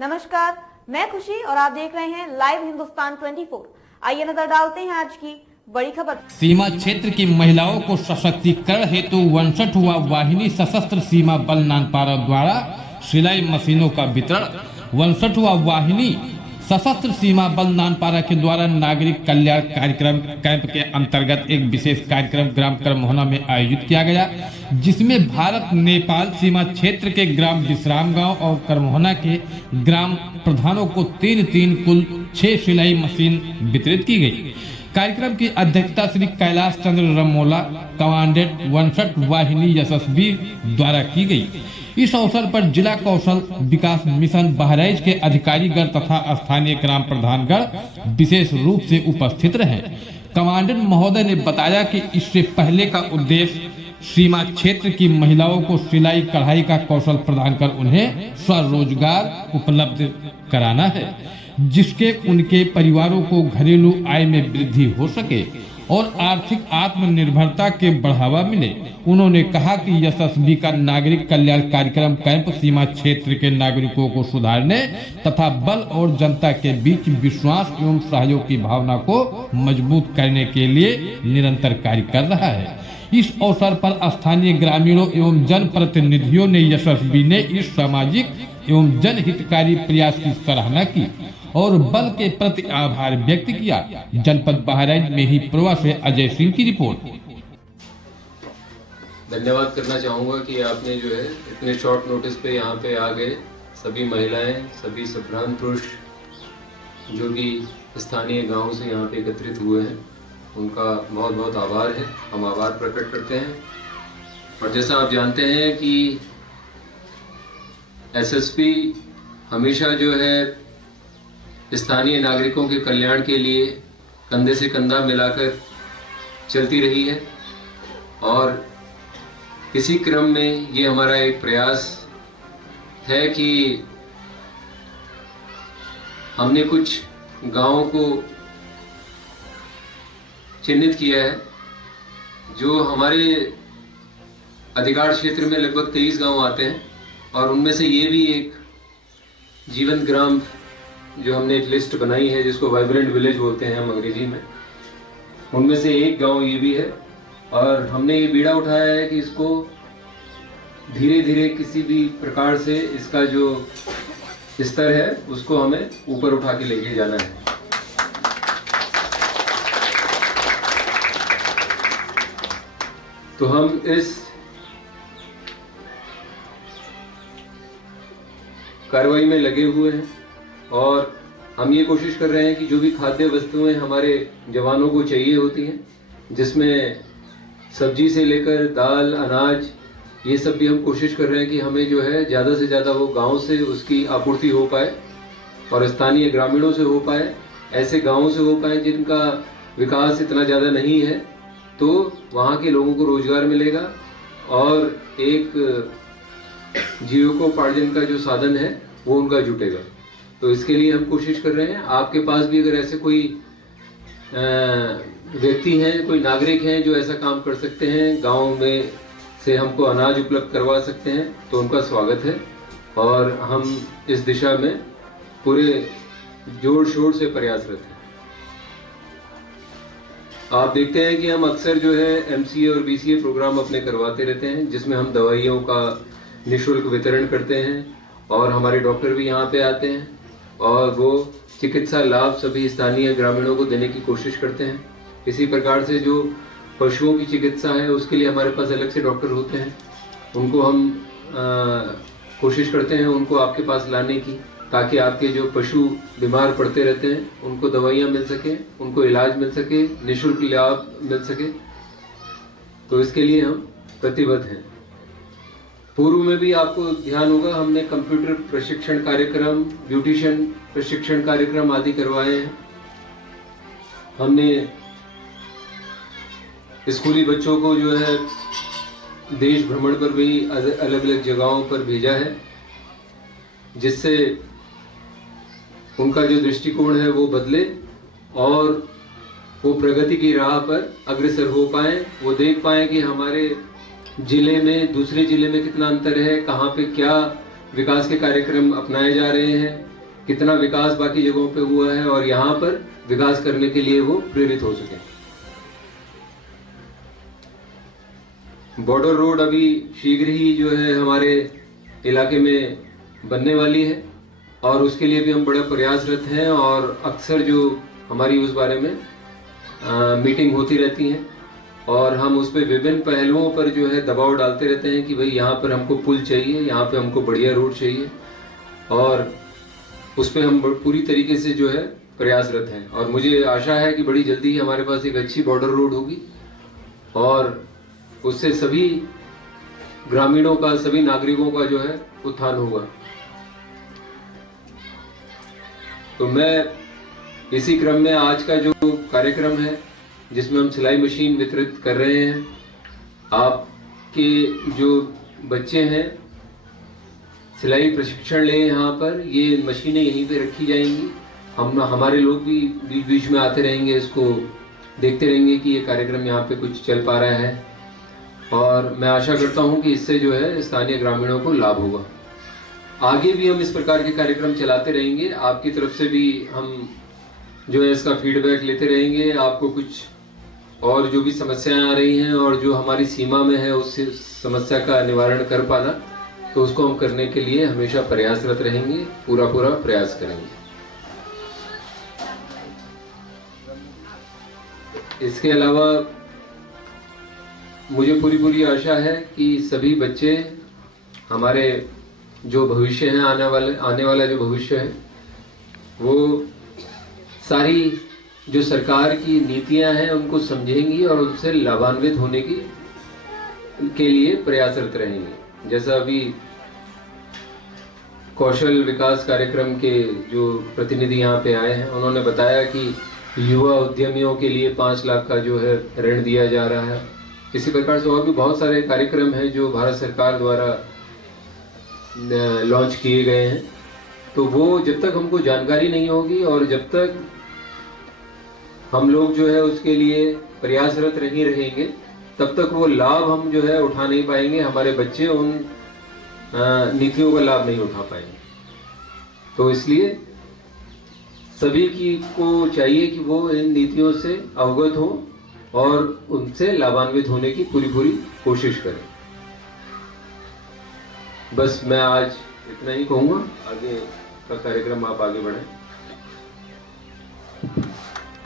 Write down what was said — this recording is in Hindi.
नमस्कार, मैं खुशी और आप देख रहे हैं लाइव हिंदुस्तान 24। आइए नजर डालते हैं आज की बड़ी खबर। सीमा क्षेत्र की महिलाओं को सशक्तिकरण हेतु 61वां वाहिनी सशस्त्र सीमा बल नानपारा द्वारा सिलाई मशीनों का वितरण। 61वां वाहिनी सशस्त्र सीमा बल नानपारा के द्वारा नागरिक कल्याण कार्यक्रम कैंप के अंतर्गत एक विशेष कार्यक्रम ग्राम करमोहना में आयोजित किया गया, जिसमें भारत नेपाल सीमा क्षेत्र के ग्राम विश्राम गांव और करमोहना के ग्राम प्रधानों को तीन कुल 6 सिलाई मशीन वितरित की गई। कार्यक्रम की अध्यक्षता श्री कैलाश चंद्र रमोला, कमांडेंट 61 वाहिनी यशस्वी द्वारा की गई। इस अवसर पर जिला कौशल विकास मिशन बहराइच के अधिकारीगण तथा स्थानीय ग्राम प्रधानगण विशेष रूप से उपस्थित रहे। कमांडेंट महोदय ने बताया कि इससे पहले का उद्देश्य सीमा क्षेत्र की महिलाओं को सिलाई कढ़ाई का कौशल प्रदान कर उन्हें स्वरोजगार उपलब्ध कराना है, जिसके उनके परिवारों को घरेलू आय में वृद्धि हो सके और आर्थिक आत्मनिर्भरता के बढ़ावा मिले। उन्होंने कहा कि यशस्वी का नागरिक कल्याण कार्यक्रम कैंप सीमा क्षेत्र के नागरिकों को सुधारने तथा बल और जनता के बीच विश्वास एवं सहयोग की भावना को मजबूत करने के लिए निरंतर कार्य कर रहा है। इस अवसर पर स्थानीय ग्रामीणों एवं जनप्रतिनिधियों ने यशस्वी ने इस सामाजिक एवं जनहितकारी प्रयास की सराहना की और बल के प्रति आभार व्यक्त किया। जनपद बहराइच में ही प्रवास से अजय सिंह की रिपोर्ट। धन्यवाद करना चाहूँगा कि आपने जो है इतने शॉर्ट नोटिस पे यहाँ पे आ गए। सभी महिलाएं, सभी संभ्रांत पुरुष जो कि स्थानीय गांव से यहाँ पे एकत्रित हुए हैं, उनका बहुत बहुत आभार है। हम आभार प्रकट करते हैं। और जैसा आप जानते हैं कि एसएसपी हमेशा जो है स्थानीय नागरिकों के कल्याण के लिए कंधे से कंधा मिलाकर चलती रही है और इसी क्रम में ये हमारा एक प्रयास है कि हमने कुछ गांवों को चिन्हित किया है जो हमारे अधिकार क्षेत्र में लगभग 23 गांव आते हैं और उनमें से ये भी एक जीवन ग्राम जो हमने एक लिस्ट बनाई है जिसको वाइब्रेंट विलेज बोलते हैं हम अंग्रेजी में, उनमें से एक गांव ये भी है। और हमने ये बीड़ा उठाया है कि इसको धीरे धीरे किसी भी प्रकार से इसका जो स्तर है उसको हमें ऊपर उठा के लेके जाना है। तो हम इस कार्रवाई में लगे हुए हैं और हम ये कोशिश कर रहे हैं कि जो भी खाद्य वस्तुएं हमारे जवानों को चाहिए होती हैं, जिसमें सब्जी से लेकर दाल, अनाज, ये सब भी हम कोशिश कर रहे हैं कि हमें जो है ज़्यादा से ज़्यादा वो गांव से उसकी आपूर्ति हो पाए और स्थानीय ग्रामीणों से हो पाए, ऐसे गांवों से हो पाए जिनका विकास इतना ज़्यादा नहीं है, तो वहाँ के लोगों को रोजगार मिलेगा और एक जीविकोपार्जन का जो साधन है वो उनका जुटेगा। तो इसके लिए हम कोशिश कर रहे हैं। आपके पास भी अगर ऐसे कोई व्यक्ति हैं, कोई नागरिक हैं जो ऐसा काम कर सकते हैं, गांव में से हमको अनाज उपलब्ध करवा सकते हैं, तो उनका स्वागत है और हम इस दिशा में पूरे जोर शोर से प्रयासरत हैं। आप देखते हैं कि हम अक्सर जो है एमसीए और बीसीए प्रोग्राम अपने करवाते रहते हैं, जिसमें हम दवाइयों का निःशुल्क वितरण करते हैं और हमारे डॉक्टर भी यहाँ पे आते हैं और वो चिकित्सा लाभ सभी स्थानीय ग्रामीणों को देने की कोशिश करते हैं। इसी प्रकार से जो पशुओं की चिकित्सा है उसके लिए हमारे पास अलग से डॉक्टर होते हैं, उनको हम कोशिश करते हैं उनको आपके पास लाने की, ताकि आपके जो पशु बीमार पड़ते रहते हैं उनको दवाइयाँ मिल सके, उनको इलाज मिल सके, निःशुल्क लाभ मिल सके। तो इसके लिए हम प्रतिबद्ध हैं। पूर्व में भी आपको ध्यान होगा हमने कंप्यूटर प्रशिक्षण कार्यक्रम, ब्यूटिशियन प्रशिक्षण कार्यक्रम आदि करवाए हैं। हमने स्कूली बच्चों को जो है देश भ्रमण पर भी अलग अलग जगहों पर भेजा है, जिससे उनका जो दृष्टिकोण है वो बदले और वो प्रगति की राह पर अग्रसर हो पाए, वो देख पाए कि हमारे जिले में दूसरे जिले में कितना अंतर है, कहाँ पे क्या विकास के कार्यक्रम अपनाए जा रहे हैं, कितना विकास बाकी जगहों पे हुआ है और यहाँ पर विकास करने के लिए वो प्रेरित हो सके। बॉर्डर रोड अभी शीघ्र ही जो है हमारे इलाके में बनने वाली है और उसके लिए भी हम बड़ा प्रयासरत हैं और अक्सर जो हमारी उस बारे में मीटिंग होती रहती हैं और हम उस पर विभिन्न पहलुओं पर जो है दबाव डालते रहते हैं कि भाई यहाँ पर हमको पुल चाहिए, यहाँ पे हमको बढ़िया रोड चाहिए और उस पर हम पूरी तरीके से जो है प्रयासरत हैं। और मुझे आशा है कि बड़ी जल्दी ही हमारे पास एक अच्छी बॉर्डर रोड होगी और उससे सभी ग्रामीणों का, सभी नागरिकों का जो है उत्थान होगा। तो मैं इसी क्रम में आज का जो कार्यक्रम है जिसमें हम सिलाई मशीन वितरित कर रहे हैं, आपके जो बच्चे हैं सिलाई प्रशिक्षण लें यहाँ पर, ये मशीनें यहीं पे रखी जाएंगी। हमारे लोग भी बीच बीच में आते रहेंगे, इसको देखते रहेंगे कि ये कार्यक्रम यहाँ पे कुछ चल पा रहा है और मैं आशा करता हूँ कि इससे जो है स्थानीय ग्रामीणों को लाभ होगा। आगे भी हम इस प्रकार के कार्यक्रम चलाते रहेंगे, आपकी तरफ से भी हम जो है इसका फीडबैक लेते रहेंगे। आपको कुछ और जो भी समस्याएं आ रही हैं और जो हमारी सीमा में है उस समस्या का निवारण कर पाना, तो उसको हम करने के लिए हमेशा प्रयासरत रहेंगे, पूरा प्रयास करेंगे। इसके अलावा मुझे पूरी आशा है कि सभी बच्चे, हमारे जो भविष्य है, आने वाला जो भविष्य है, वो सारी जो सरकार की नीतियां हैं उनको समझेंगी और उनसे लाभान्वित होने के लिए प्रयासरत रहेंगे। जैसा अभी कौशल विकास कार्यक्रम के जो प्रतिनिधि यहाँ पे आए हैं, उन्होंने बताया कि युवा उद्यमियों के लिए 5 लाख का जो है ऋण दिया जा रहा है। इसी प्रकार से और भी बहुत सारे कार्यक्रम हैं जो भारत सरकार द्वारा लॉन्च किए गए हैं। तो वो जब तक हमको जानकारी नहीं होगी और जब तक हम लोग जो है उसके लिए प्रयासरत नहीं रहेंगे, तब तक वो लाभ हम जो है उठा नहीं पाएंगे, हमारे बच्चे उन नीतियों का लाभ नहीं उठा पाएंगे। तो इसलिए सभी को चाहिए कि वो इन नीतियों से अवगत हो और उनसे लाभान्वित होने की पूरी कोशिश करें। बस मैं आज इतना ही कहूँगा, आगे का कार्यक्रम आप आगे बढ़ाएं।